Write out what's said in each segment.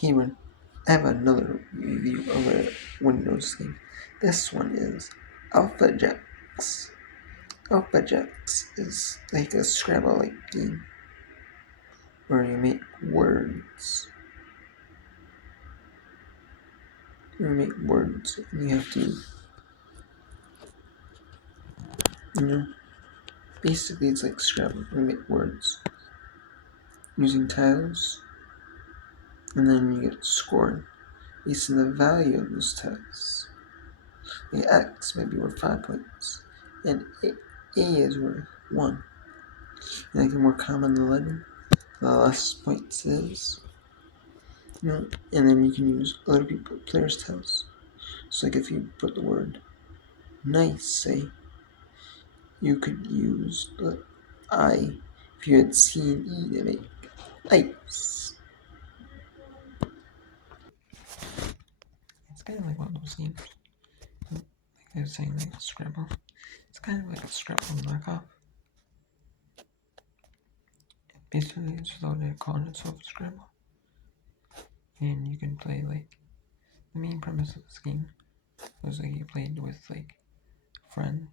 Here, I have another review of a Windows game. This one is AlphaJax. AlphaJax is like a Scrabble-like game where you make words. And you have to, basically it's like Scrabble. You make words using tiles, and then you get scored based on the value of those tiles. The X may be worth 5 points, and A is worth 1. And the more common the letter, the less points it is. And then you can use other players' tiles. So like if you put the word nice, say, you could use the I if you had C and E to make ice. It's kind of like one of those games. Like I was saying, like Scrabble. It's kind of like a Scrabble knockoff. Basically, it's without it calling itself Scrabble. And you can play, like, the main premise of this game was like you played with, like, friends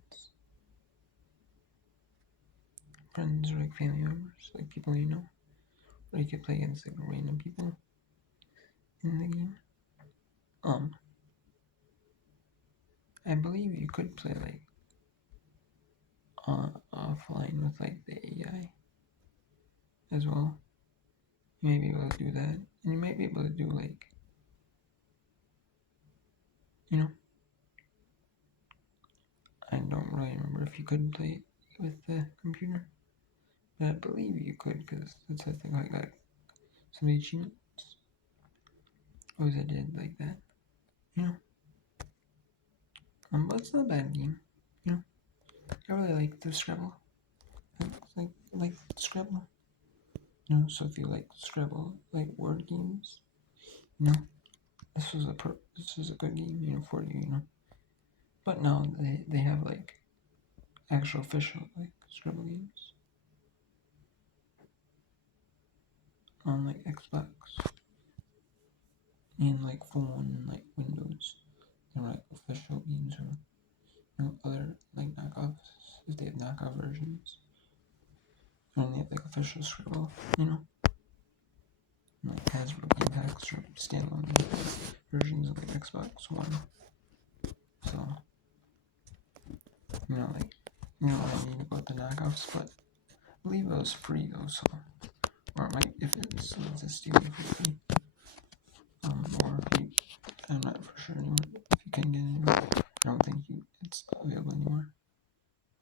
or like family members, like people you know. Or you could play against like random people in the game. I believe you could play like offline with like the AI as well. You may be able to do that, and you might be able to do like, I don't really remember if you could play it with the computer, but I believe you could because that's I think I got some achievements. Always I did like that, but it's not a bad game, I really like the Scrabble. I like Scrabble. So if you like Scrabble, like word games, this was a good game, for you, But now they have like actual official like Scrabble games on like Xbox and like phone and like Windows. They're like official games or other like knockoffs if they have knockoff versions. And they have like official Scrabble, like Hasbro game packs or standalone versions of like Xbox One. So like what I mean about the knockoffs, but I believe it was free though, so or it might if it's still for free. Or if you, I'm not for sure anymore if you can get it anymore. I don't think it's available anymore.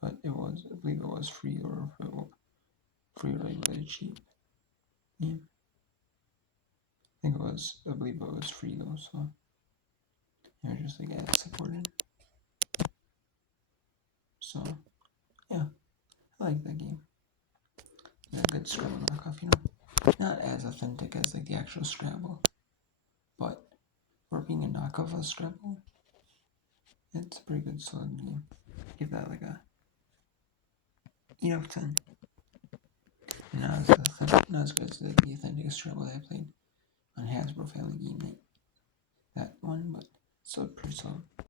But I believe it was free, or if it was free or really cheap. Yeah. I believe it was free though, so just like ad supported. So yeah, I like that game. It's a good Scrabble knockoff, Not as authentic as like the actual Scrabble, but for being a knockoff of Scrabble, it's a pretty good solid game. Give that like a 8 out of 10. Not as good as the authentic Scrabble that I played on Hasbro Family Game Night. That one, but still pretty solid.